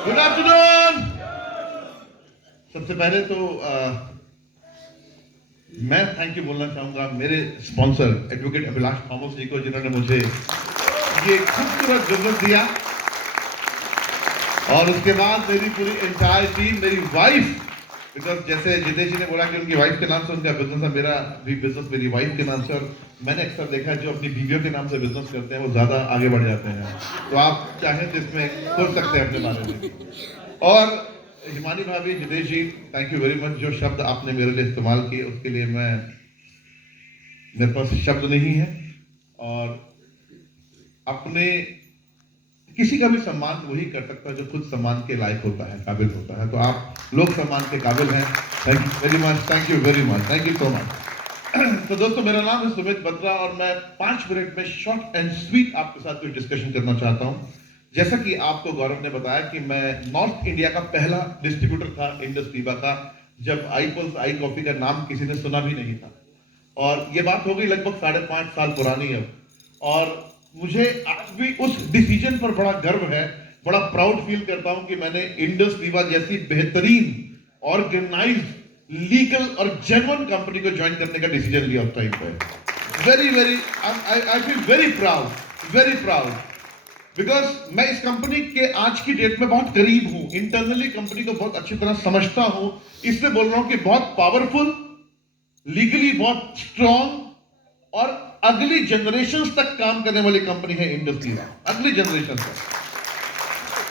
Good afternoon. सबसे पहले तो मैं थैंक यू बोलना चाहूंगा मेरे स्पॉन्सर एडवोकेट अभिलाष थॉमस जी को, जिन्होंने मुझे ये खूबसूरत जरूरत दिया। और उसके बाद मेरी पूरी एंटायर टीम, मेरी वाइफ, बिकॉज जैसे जितेश जी ने बोला कि उनकी वाइफ के नाम से उनका बिजनेस है, मेरा भी बिजनेस मेरी वाइफ के नाम से। और मैंने अक्सर देखा है जो अपनी बीवियों के नाम से बिजनेस करते हैं वो ज्यादा आगे बढ़ जाते हैं। तो आप चाहें तो इसमें सोच सकते हैं अपने बारे में। और हिमानी भाभी, जितेश जी, थैंक यू वेरी मच। जो शब्द आपने मेरे लिए इस्तेमाल किए उसके लिए मेरे पास शब्द नहीं है। और अपने किसी का भी सम्मान वही कर सकता है जो खुद सम्मान के लायक होता है, काबिल होता है। तो आप लोग सम्मान के काबिल हैं। Thank you very much, thank you very much, thank you so much. तो दोस्तों, मेरा नाम है सुमित बत्रा और मैं 5 मिनट में शॉर्ट एंड स्वीट आपके साथ कुछ डिस्कशन करना चाहता हूं। जैसा कि आपको गौरव ने बताया कि मैं नॉर्थ इंडिया का पहला डिस्ट्रीब्यूटर था इंडस वीवा का, जब आईपल्स आई कॉफी का नाम किसी ने सुना भी नहीं था। और ये बात हो गई लगभग 5.5 साल पुरानी अब। और मुझे आज भी उस डिसीजन पर बड़ा गर्व है, बड़ा प्राउड फील करता हूं कि मैंने इंडस वीवा जैसी बेहतरीन ऑर्गेनाइज्ड, लीगल और जेन्युइन कंपनी को ज्वाइन करने का डिसीजन लिया उस टाइम पे। Very I feel very proud because मैं इस कंपनी के आज की डेट में बहुत करीब हूं, इंटरनली कंपनी को बहुत अच्छी तरह समझता हूं। इसलिए बोल रहा हूं कि बहुत पावरफुल, लीगली बहुत स्ट्रॉन्ग और अगली जनरेशन तक काम करने वाली कंपनी है इंडस वीवा, अगली जनरेशन तक।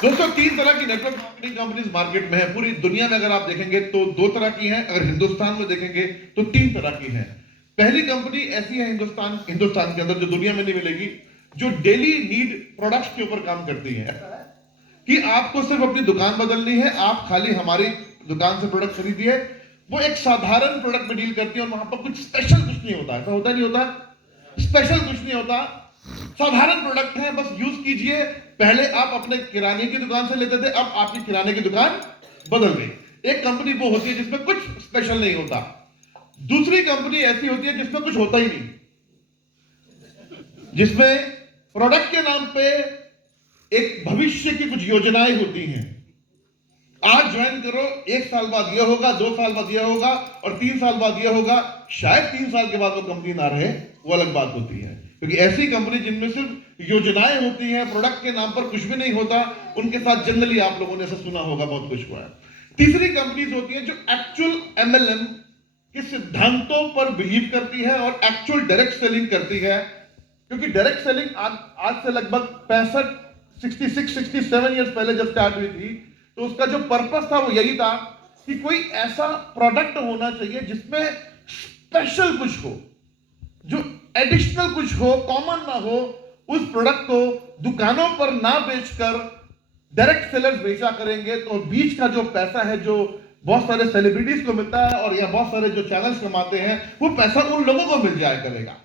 दोस्तों, 3 तरह की नेटवर्क मार्केटिंग कंपनीज मार्केट में है। पूरी दुनिया में अगर आप देखेंगे तो 2 तरह की हैं, अगर हिंदुस्तान में देखेंगे तो 3 तरह की हैं। पहली कंपनी ऐसी है हिंदुस्तान के अंदर जो दुनिया में नहीं मिलेगी, जो डेली नीड प्रोडक्ट्स के ऊपर काम करती है। कि आपको सिर्फ अपनी दुकान बदलनी है, आप खाली हमारी दुकान से प्रोडक्ट खरीदिए। वो एक साधारण प्रोडक्ट में डील करती है और वहां पर कुछ स्पेशल कुछ नहीं होता। ऐसा होता नहीं होता, स्पेशल कुछ नहीं होता, साधारण प्रोडक्ट है, बस यूज कीजिए। पहले आप अपने किराने की दुकान से लेते थे, अब आपकी किराने की दुकान बदल गई। एक कंपनी वो होती है जिसमें कुछ स्पेशल नहीं होता। दूसरी कंपनी ऐसी होती है जिसमें कुछ होता ही नहीं, जिसमें प्रोडक्ट के नाम पे एक भविष्य की कुछ योजनाएं होती हैं। आज ज्वाइन करो, 1 साल बाद यह होगा, 2 साल बाद यह होगा और 3 साल बाद यह होगा। शायद 3 साल के बाद वो कंपनी ना रहे, वो अलग बात होती है। क्योंकि ऐसी कंपनी जिनमें सिर्फ योजनाएं होती हैं, प्रोडक्ट के नाम पर कुछ भी नहीं होता, उनके साथ जनरली आप लोगों ने ऐसा सुना होगा, बहुत कुछ हुआ है। तीसरी कंपनीज होती है जो एक्चुअल एमएलएम के सिद्धांतों पर बिलीव करती है और एक्चुअल डायरेक्ट सेलिंग करती है। क्योंकि डायरेक्ट सेलिंग आज से लगभग 66 ईयर्स पहले जब स्टार्ट हुई थी, तो उसका जो पर्पस था वो यही था कि कोई ऐसा प्रोडक्ट होना चाहिए जिसमें स्पेशल कुछ हो, जो एडिशनल कुछ हो, कॉमन ना हो। उस प्रोडक्ट को दुकानों पर ना बेचकर डायरेक्ट सेलर्स बेचा करेंगे, तो बीच का जो पैसा है, जो बहुत सारे सेलिब्रिटीज को मिलता है और या बहुत सारे जो चैनल्स कमाते हैं, वो पैसा उन लोगों को मिल जाया करेगा।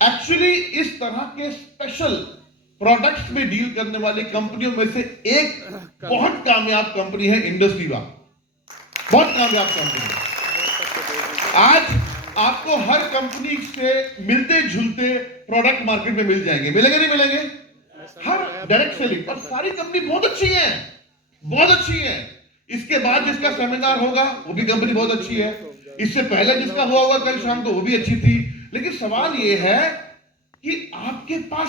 एक्चुअली इस तरह के स्पेशल प्रोडक्ट्स में डील करने वाली कंपनियों में से एक बहुत कामयाब कंपनी है इंडस वीवा। बहुत कामयाब कंपनी। आज आपको हर कंपनी से मिलते जुलते प्रोडक्ट मार्केट में मिल जाएंगे, मिलेंगे नहीं मिलेंगे? हर डायरेक्ट सेलिंग पर सारी कंपनी बहुत अच्छी है, बहुत अच्छी है। इसके बाद जिसका सेमिनार होगा वो भी कंपनी बहुत अच्छी है। इससे पहले जिसका हुआ होगा कल शाम को वो भी अच्छी थी। लेकिन सवाल ये है कि आपके पास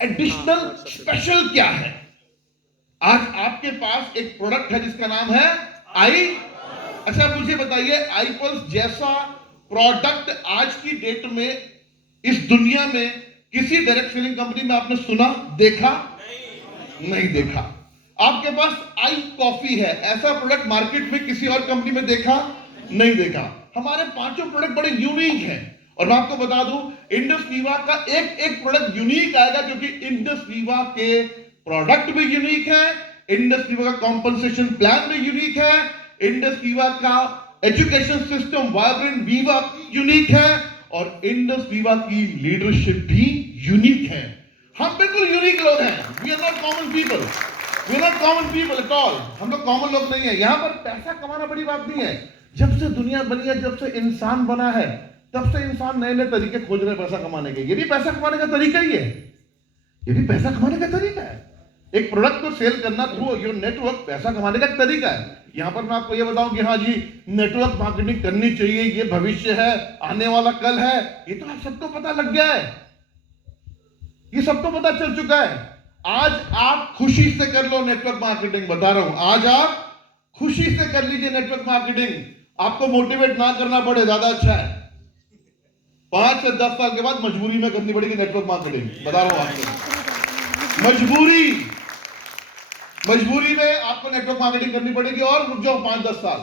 एडिशनल स्पेशल क्या है? आज आपके पास एक प्रोडक्ट है जिसका नाम है आई। अच्छा, मुझे बताइए, आईपल्स जैसा प्रोडक्ट आज की डेट में इस दुनिया में किसी डायरेक्ट सेलिंग कंपनी में आपने सुना, देखा? नहीं देखा। आपके पास आई कॉफी है, ऐसा प्रोडक्ट मार्केट में किसी और कंपनी में देखा? नहीं देखा। हमारे 5 प्रोडक्ट बड़े यूनिक हैं। और मैं आपको बता दूं, इंडस वीवा का एक एक प्रोडक्ट यूनिक आएगा, क्योंकि इंडस वीवा के प्रोडक्ट भी यूनिक है, इंडस वीवा का कॉम्पनसेशन प्लान भी यूनिक है, इंडस वीवा का education system vibrant Viva unique है और इंडस वीवा की लीडरशिप भी यूनिक है। हम बिल्कुल यूनिक लोग हैं। We are not common people, we are not common people at all. हम लोग कॉमन लोग नहीं है। यहां पर पैसा कमाना बड़ी बात नहीं है। जब से दुनिया बनी है, जब से इंसान बना है, तब से इंसान नए नए तरीके खोज रहे हैं पैसा कमाने के। ये भी पैसा कमाने का तरीका ही है, ये भी पैसा कमाने का तरीका है। एक प्रोडक्ट को सेल करना थ्रू योर नेटवर्क पैसा कमाने का तरीका है। यहां पर मैं आपको ये बताऊं कि हाँ जी नेटवर्क मार्केटिंग करनी चाहिए, ये भविष्य है, आने वाला कल है, ये तो आप सबको पता लग गया है, ये सबको पता चल चुका है। आज आप खुशी से कर लो नेटवर्क मार्केटिंग, बता रहा हूं, आज आप खुशी से कर लीजिए नेटवर्क मार्केटिंग, आपको मोटिवेट ना करना पड़े, ज्यादा अच्छा है। 5 से 10 साल के बाद मजबूरी में करनी पड़ेगी नेटवर्क मार्केटिंग, बता रहा हूं आपको, मजबूरी में आपको नेटवर्क मार्केटिंग करनी पड़ेगी। और रुक जाओ 5-10 साल,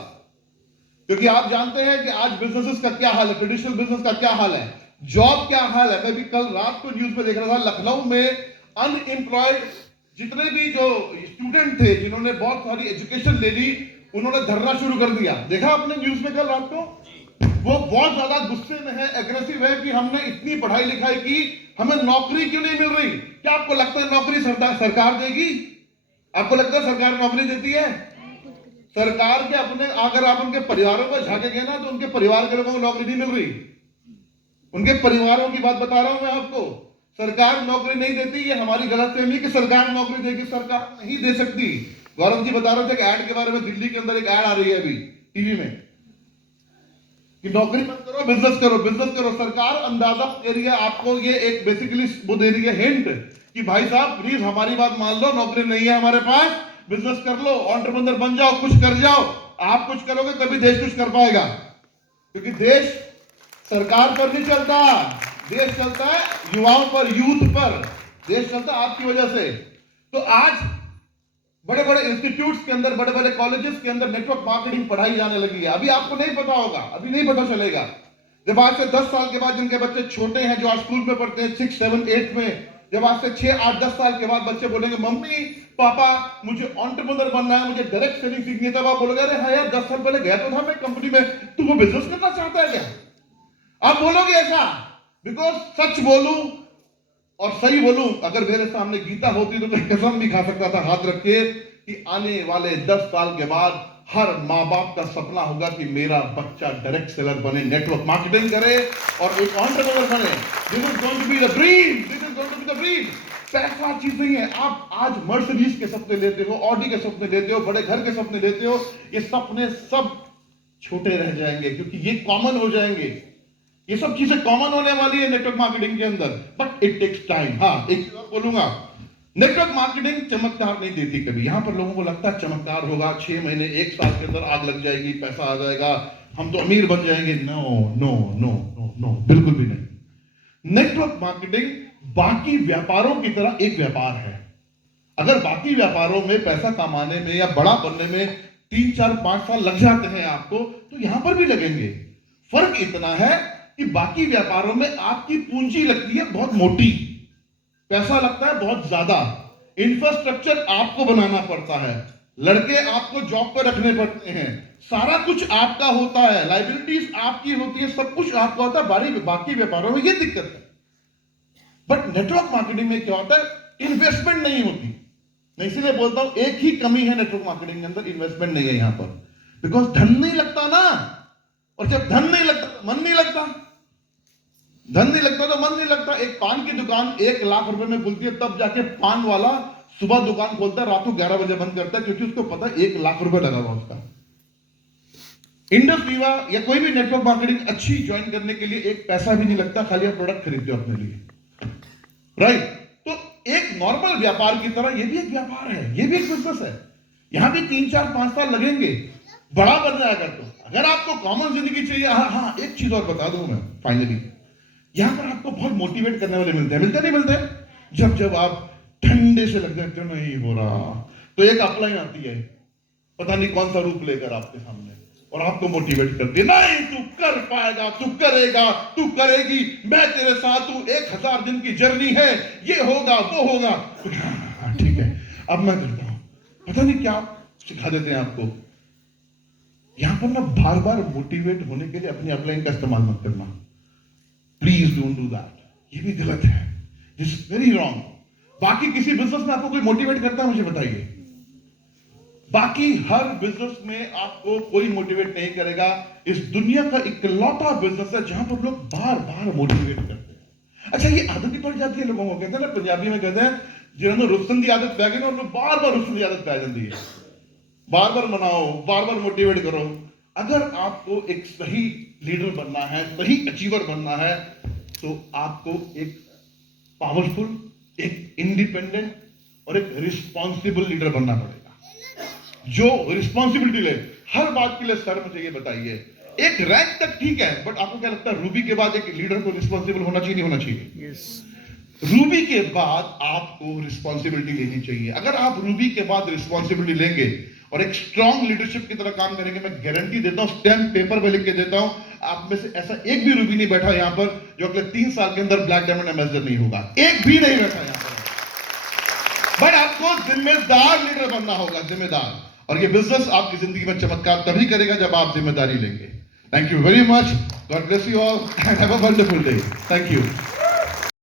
क्योंकि आप जानते हैं कि आज बिजनेसेस का क्या हाल है, ट्रेडिशनल बिजनेस का क्या हाल है, जॉब क्या हाल है। मैं भी कल रात को न्यूज में देख रहा था, लखनऊ में अनएम्प्लॉयड जितने भी जो स्टूडेंट थे जिन्होंने बहुत सारी एजुकेशन ले ली, उन्होंने धरना शुरू कर दिया। देखा आपने न्यूज में कल रात को? वो बहुत ज्यादा गुस्से में है, एग्रेसिव है कि हमने इतनी पढ़ाई लिखाई की, हमें नौकरी क्यों नहीं मिल रही। क्या आपको लगता है नौकरी सरकार देगी? आपको लगता है सरकार नौकरी देती है? सरकार के अपने, अगर आप उनके परिवारों को झांकेंगे ना, तो उनके परिवार के लोगों को नौकरी नहीं मिल रही। उनके परिवारों की बात बता रहा हूं मैं आपको, सरकार नौकरी नहीं देती। ये हमारी गलतफहमी कि सरकार नौकरी देगी, सरकार नहीं दे सकती। गौरव जी बता रहे थे कि ऐड के बारे में, दिल्ली के अंदर एक ऐड आ रही है अभी टीवी में कि नौकरी मत करो, बिजनेस करो, बिजनेस करो। सरकार अंदाजा दे रही है आपको, ये एक बेसिकली वो दे रही है हिंट कि भाई साहब प्लीज हमारी बात मान लो, नौकरी नहीं है हमारे पास, बिजनेस कर लो, एंटरप्रेन्योर बन जाओ, कुछ कर जाओ। आप कुछ करोगे तभी देश कुछ कर पाएगा, क्योंकि देश सरकार पर नहीं चलता, देश चलता है युवाओं पर, यूथ पर, देश चलता है आपकी वजह से। तो आज बड़े बड़े इंस्टीट्यूट्स के अंदर, बड़े बड़े कॉलेजेस के अंदर नेटवर्क मार्केटिंग पढ़ाई जाने लगी है। अभी आपको नहीं पता होगा, अभी नहीं पता चलेगा। जब आज से 10 साल के बाद जिनके बच्चे छोटे हैं, जो आज स्कूल में पढ़ते हैं 6, 7, 8 में, जब आज से 6, 8, 10 साल के बाद बच्चे बोलेंगे मम्मी पापा मुझे एंटरप्रेन्योर बनना है, मुझे डायरेक्ट सेलिंग सीखनी है, तब आप बोलोगे अरे हाँ यार 10 साल पहले गया तो था मैं कंपनी में, तू वो बिजनेस करना चाहता है क्या? आप बोलोगे ऐसा? बिकॉज सच बोलूं और सही बोलूं, अगर मेरे सामने गीता होती तो मैं कसम भी खा सकता था हाथ रख के कि आने वाले 10 साल के बाद हर माँ बाप का सपना होगा कि मेरा बच्चा डायरेक्ट सेलर बने, नेटवर्क मार्केटिंग करे और एक एंटरप्रेन्योर बने। This is going to be the dream, this is going to be the dream. पैसा चीज नहीं है। आप आज मर्सिडीज के सपने लेते हो, ऑडी के सपने लेते हो, बड़े घर के सपने लेते हो, ये सपने सब छोटे रह जाएंगे क्योंकि ये कॉमन हो जाएंगे। ये सब चीजें कॉमन होने वाली है नेटवर्क मार्केटिंग के अंदर, बट इट टेक्स टाइम। हाँ, एक चीज और बोलूंगा, नेटवर्क मार्केटिंग चमत्कार नहीं देती कभी। यहां पर लोगों को लगता है चमत्कार होगा, 6 महीने 1 साल के अंदर आग लग जाएगी, पैसा आ जाएगा, हम तो अमीर बन जाएंगे। No no no no no, बिल्कुल भी नहीं। नेटवर्क मार्केटिंग बाकी व्यापारों की तरह एक व्यापार है। अगर बाकी व्यापारों में पैसा कमाने में या बड़ा बनने में 3, 4, 5 साल लग जाते हैं आपको, तो यहां पर भी लगेंगे। फर्क इतना है कि बाकी व्यापारों में आपकी पूंजी लगती है बहुत मोटी, पैसा लगता है बहुत ज्यादा, इंफ्रास्ट्रक्चर आपको बनाना पड़ता है, लड़के आपको जॉब पर रखने पड़ते हैं, सारा कुछ आपका होता है, लाइबिलिटीज आपकी होती है, सब कुछ आपका होता है। बाकी व्यापारों में ये दिक्कत है। बट नेटवर्क मार्केटिंग में क्या होता है, इन्वेस्टमेंट नहीं होती। मैं इसीलिए बोलता हूं एक ही कमी है नेटवर्क मार्केटिंग के अंदर, इन्वेस्टमेंट नहीं है यहां पर, बिकॉज धन नहीं लगता ना। और जब धन नहीं लगता मन नहीं लगता, धन नहीं लगता तो मन नहीं लगता। एक पान की दुकान 1 लाख रुपए में खुलती है, तब जाके पान वाला सुबह दुकान खोलता है, रात को 11 बजे बंद करता है, क्योंकि उसको पता है 1 लाख रुपए लगा हुआ उसका। इंडस वीवा या कोई भी नेटवर्क मार्केटिंग अच्छी ज्वाइन करने के लिए एक पैसा भी नहीं लगता, खाली आप प्रोडक्ट खरीदते हो अपने लिए, राइट। तो एक नॉर्मल व्यापार की तरह ये भी एक व्यापार है, ये भी एक बिजनेस है। यहां भी 3, 4, 5 साल लगेंगे बड़ा बन जाएगा। तो अगर आपको कॉमन जिंदगी चाहिए, हाँ एक चीज और बता दूं मैं फाइनली, यहां पर आपको बहुत मोटिवेट करने वाले मिलते हैं, मिलते नहीं मिलते? जब आप ठंडे से लग जाते हो नहीं हो रहा, तो एक अपलाइन आती है, पता नहीं कौन सा रूप लेकर आपके सामने, और आपको मोटिवेट करती है, नहीं तू कर पाएगा, तू करेगा, तू करेगी, मैं तेरे साथ हूं, 1000 दिन की जर्नी है, ये होगा वो होगा। ठीक है अब मैं करता हूं, पता नहीं क्या सिखा देते हैं आपको। यहां पर ना बार बार मोटिवेट होने के लिए अपनी अपलाइन का इस्तेमाल मत करना, प्लीज डोंट डू दैट, ये भी गलत है, दिस इज वेरी रॉन्ग। बाकी किसी बिजनेस में आपको कोई मोटिवेट करता है मुझे बताइए? बाकी हर बिजनेस में आपको कोई मोटिवेट नहीं करेगा। इस दुनिया का इकलौता बिजनेस है जहां पर लोग बार बार मोटिवेट करते हैं। अच्छा, ये आदत ही पड़ जाती है लोगों को, कहते हैं ना पंजाबी में कहते हैं जिन्होंने रुस्तम की आदत पै गई ना उन्होंने बार बार रुस्तम की आदत पै जाती है, बार बार मनाओ, बार बार मोटिवेट करो। अगर आपको एक सही लीडर बनना है, सही अचीवर बनना है, तो आपको एक पावरफुल, एक इंडिपेंडेंट और एक रिस्पॉन्सिबल लीडर बनना पड़ेगा, जो रिस्पॉन्सिबिलिटी ले। हर बात के लिए सर मुझे ये बताइए, एक रैंक तक ठीक है, बट आपको क्या लगता है रूबी के बाद एक लीडर को रिस्पॉन्सिबल होना चाहिए, नहीं होना चाहिए? यस। रूबी के बाद आपको रिस्पॉन्सिबिलिटी लेनी चाहिए। अगर आप रूबी के बाद रिस्पॉन्सिबिलिटी लेंगे और एक स्ट्रॉन्ग लीडरशिप की तरह काम करेंगे, मैं गारंटी देता हूं, स्टैम्प पेपर पे लिख के देता हूं, आप में से ऐसा एक भी रूबी नहीं बैठा यहां पर जो अगले 3 साल के अंदर ब्लैक डायमंड एम्बेसडर नहीं होगा, एक भी नहीं बैठा यहां पर। बट आपको जिम्मेदार लीडर बनना होगा, जिम्मेदार। और ये बिजनेस आपकी जिंदगी में चमत्कार तभी करेगा जब आप जिम्मेदारी लेंगे। Thank you very much, God bless you all and have a wonderful day. Thank you.